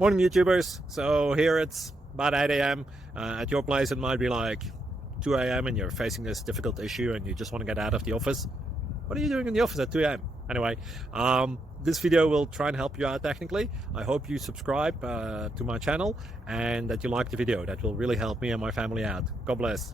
Morning, YouTubers. So here it's about 8 a.m. At your place, it might be like 2 a.m. and you're facing this difficult issue and you just want to get out of the office. What are you doing in the office at 2 a.m.? Anyway, this video will try and help you out technically. I hope you subscribe to my channel and that you like the video. That will really help me and my family out. God bless.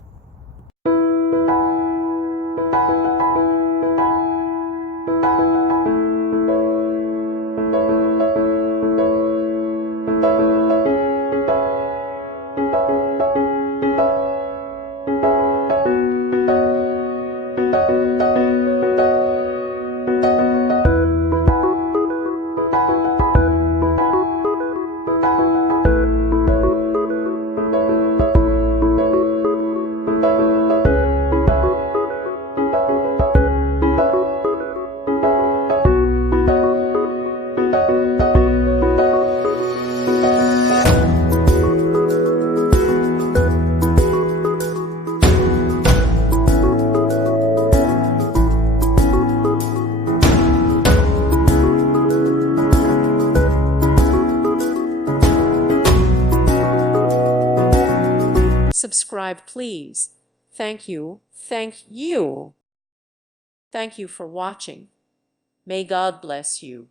Subscribe, please. Thank you. Thank you. Thank you for watching. May God bless you.